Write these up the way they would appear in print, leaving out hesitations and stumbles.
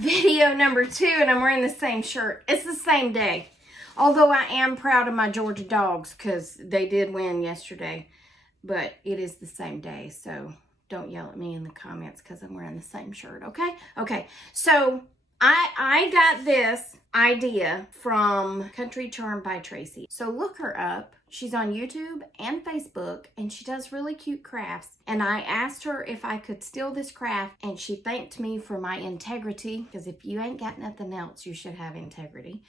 video number 2, and I'm wearing the same shirt. It's the same day. Although I am proud of my Georgia dogs because they did win yesterday. But it is the same day, so don't yell at me in the comments because I'm wearing the same shirt, okay? Okay, so I got this idea from Country Charm by Tracy. So look her up. She's on YouTube and Facebook, and she does really cute crafts. And I asked her if I could steal this craft, and she thanked me for my integrity, because if you ain't got nothing else, you should have integrity.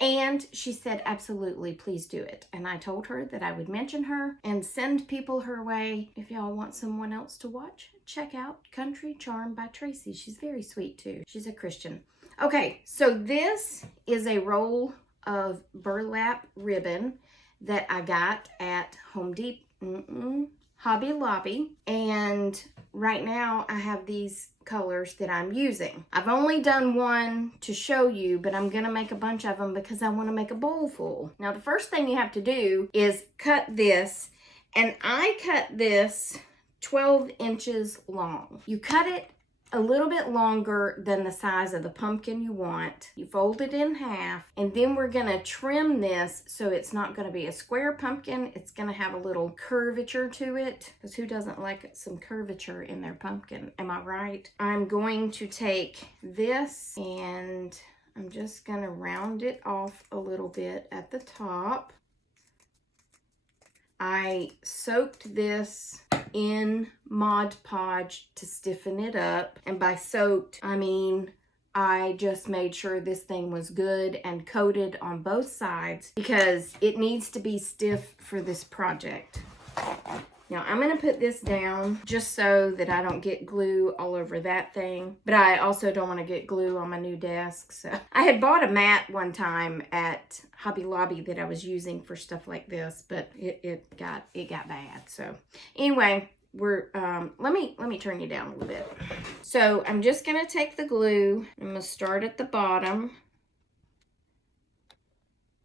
And she said, absolutely, please do it. And I told her that I would mention her and send people her way. If y'all want someone else to watch, check out Country Charm by Tracy. She's very sweet too. She's a Christian. Okay, so this is a roll of burlap ribbon that I got at Home Depot, Hobby Lobby. And right now I have these colors that I'm using. I've only done one to show you, but I'm gonna make a bunch of them because I want to make a bowl full. Now the first thing you have to do is cut this, and I cut this 12 inches long. You cut it a little bit longer than the size of the pumpkin you want. You fold it in half, and then we're gonna trim this so it's not gonna be a square pumpkin. It's gonna have a little curvature to it, because who doesn't like some curvature in their pumpkin? Am I right? I'm going to take this and I'm just gonna round it off a little bit at the top. I soaked this in Mod Podge to stiffen it up. And by soaked, I mean I just made sure this thing was good and coated on both sides because it needs to be stiff for this project. Now I'm going to put this down just so that I don't get glue all over that thing. But I also don't want to get glue on my new desk. So I had bought a mat one time at Hobby Lobby that I was using for stuff like this, but it got bad. So anyway, let me turn you down a little bit. So I'm just going to take the glue. I'm going to start at the bottom.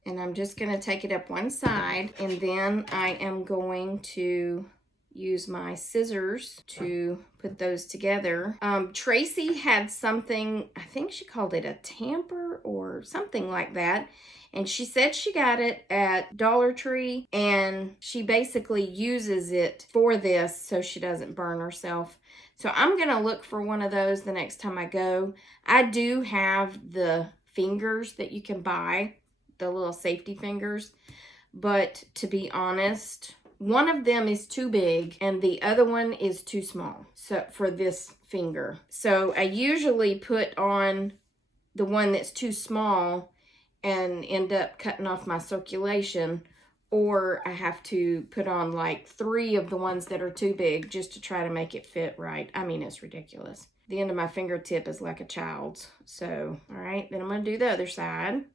And I'm just going to take it up one side, and then I am going to use my scissors to put those together. Tracy had something, I think she called it a tamper or something like that. And she said she got it at Dollar Tree, and she basically uses it for this so she doesn't burn herself. So I'm going to look for one of those the next time I go. I do have the fingers that you can buy, the little safety fingers, but to be honest, one of them is too big and the other one is too small, so for this finger. So I usually put on the one that's too small and end up cutting off my circulation, or I have to put on like 3 of the ones that are too big just to try to make it fit right. I mean, it's ridiculous. The end of my fingertip is like a child's. So all right, then I'm going to do the other side.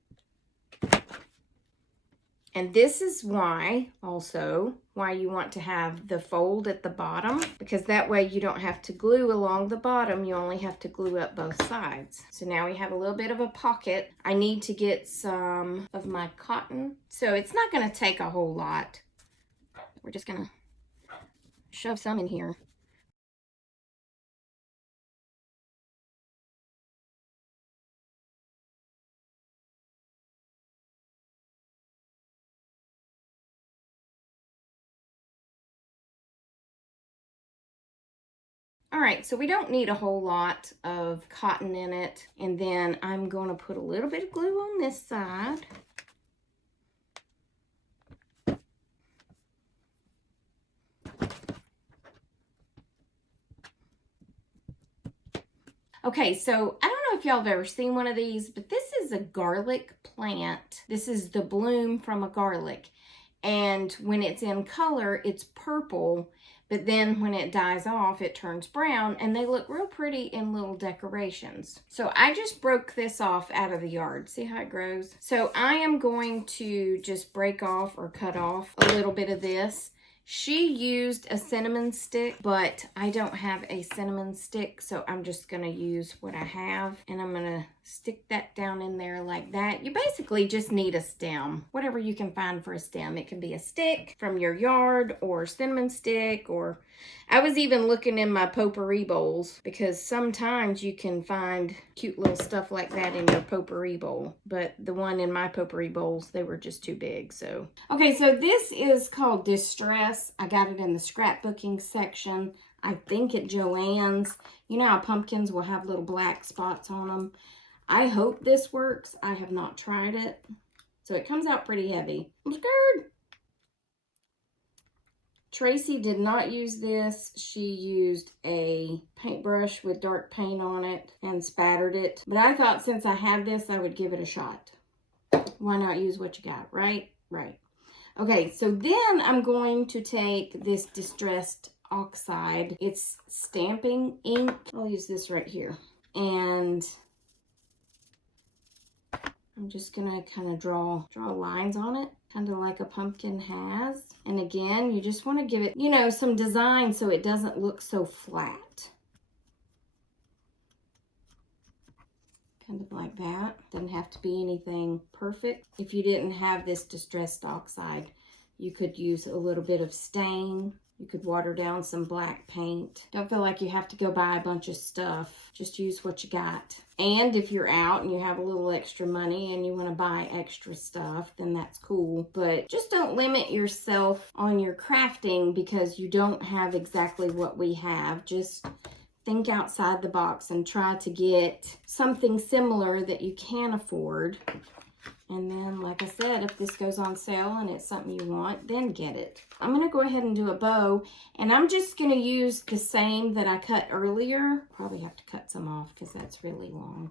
And this is why you want to have the fold at the bottom, because that way you don't have to glue along the bottom. You only have to glue up both sides. So now we have a little bit of a pocket. I need to get some of my cotton. So it's not going to take a whole lot. We're just going to shove some in here. All right, so we don't need a whole lot of cotton in it. And then I'm going to put a little bit of glue on this side. Okay, so I don't know if y'all have ever seen one of these, but this is a garlic plant. This is the bloom from a garlic. And when it's in color, it's purple. But then when it dies off, it turns brown, and they look real pretty in little decorations. So I just broke this off out of the yard. See how it grows? So I am going to just break off or cut off a little bit of this. She used a cinnamon stick, but I don't have a cinnamon stick, so I'm just gonna use what I have, and I'm gonna stick that down in there like that. You basically just need a stem, whatever you can find for a stem. It can be a stick from your yard or cinnamon stick, or I was even looking in my potpourri bowls because sometimes you can find cute little stuff like that in your potpourri bowl, but the one in my potpourri bowls, they were just too big. So okay, so this is called Distress. I got it in the scrapbooking section, I think at Joann's. You know how pumpkins will have little black spots on them? I hope this works. I have not tried it. So it comes out pretty heavy. I'm scared. Tracy did not use this. She used a paintbrush with dark paint on it and spattered it. But I thought since I had this, I would give it a shot. Why not use what you got, right? Right. Okay, so then I'm going to take this Distressed Oxide. It's stamping ink. I'll use this right here. And I'm just gonna kind of draw lines on it, kind of like a pumpkin has. And again, you just want to give it, you know, some design so it doesn't look so flat. Kind of like that. Doesn't have to be anything perfect. If you didn't have this Distressed Oxide, you could use a little bit of stain. You could water down some black paint. Don't feel like you have to go buy a bunch of stuff. Just use what you got. And if you're out and you have a little extra money and you want to buy extra stuff, then that's cool. But just don't limit yourself on your crafting because you don't have exactly what we have. Just think outside the box and try to get something similar that you can afford. And then, like I said, if this goes on sale and it's something you want, then get it. I'm going to go ahead and do a bow. And I'm just going to use the same that I cut earlier. Probably have to cut some off because that's really long.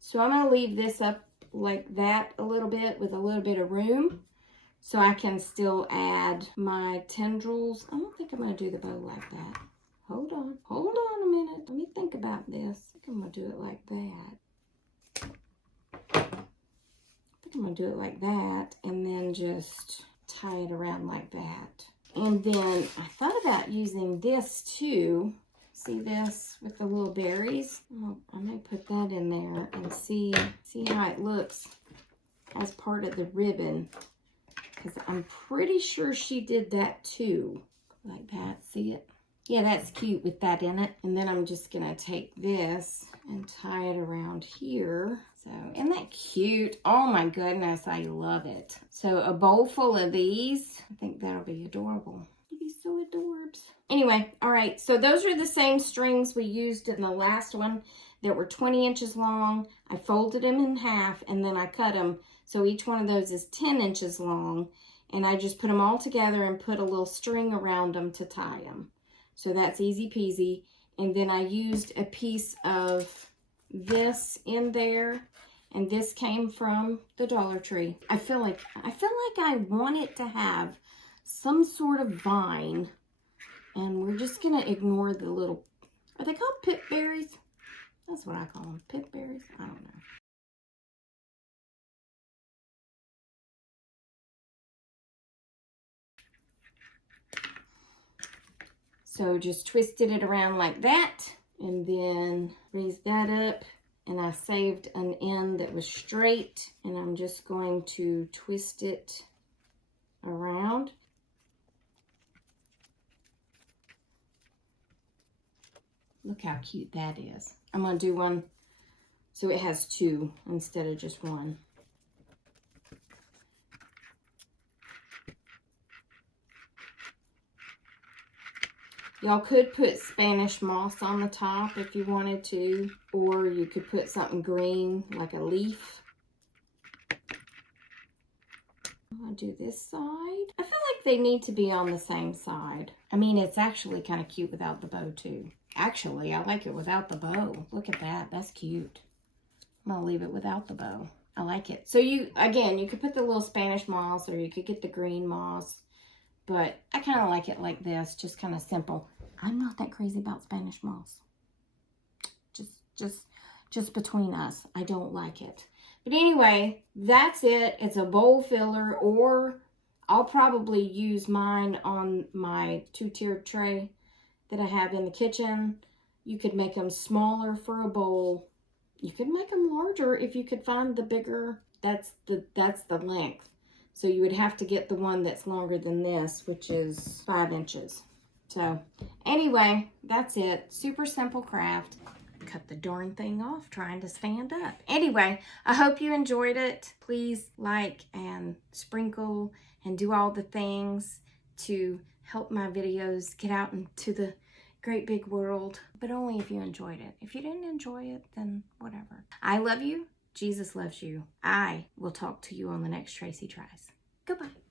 So I'm going to leave this up like that a little bit with a little bit of room, so I can still add my tendrils. I don't think I'm going to do the bow like that. Hold on a minute. Let me think about this. I think I'm going to do it like that. I'm going to do it like that and then just tie it around like that. And then I thought about using this too. See this with the little berries? I may put that in there and see how it looks as part of the ribbon. Because I'm pretty sure she did that too. Like that. See it? Yeah, that's cute with that in it. And then I'm just going to take this and tie it around here. So, isn't that cute? Oh my goodness, I love it. So, a bowl full of these, I think that'll be adorable. It'll be so adorbs. Anyway, all right, so those are the same strings we used in the last one that were 20 inches long. I folded them in half and then I cut them. So, each one of those is 10 inches long. And I just put them all together and put a little string around them to tie them. So that's easy peasy. And then I used a piece of this in there. And this came from the Dollar Tree. I feel like I want it to have some sort of vine. And we're just going to ignore the little, are they called pip berries? That's what I call them, pip berries. I don't know. So just twisted it around like that and then raised that up, and I saved an end that was straight, and I'm just going to twist it around. Look how cute that is. I'm going to do one so it has two instead of just one. Y'all could put Spanish moss on the top if you wanted to, or you could put something green like a leaf. I'll do this side. I feel like they need to be on the same side. I mean, it's actually kind of cute without the bow too. Actually, I like it without the bow. Look at that. That's cute. I'm going to leave it without the bow. I like it. So you could put the little Spanish moss, or you could get the green moss. But I kind of like it like this, just kind of simple. I'm not that crazy about Spanish moss. Just between us, I don't like it. But anyway, that's it. It's a bowl filler, or I'll probably use mine on my 2-tiered tray that I have in the kitchen. You could make them smaller for a bowl. You could make them larger if you could find the bigger. That's the length. So you would have to get the one that's longer than this, which is 5 inches. So anyway, that's it. Super simple craft. Cut the darn thing off trying to stand up. Anyway, I hope you enjoyed it. Please like and sprinkle and do all the things to help my videos get out into the great big world, but only if you enjoyed it. If you didn't enjoy it, then whatever. I love you. Jesus loves you. I will talk to you on the next Tracy Tries. Goodbye.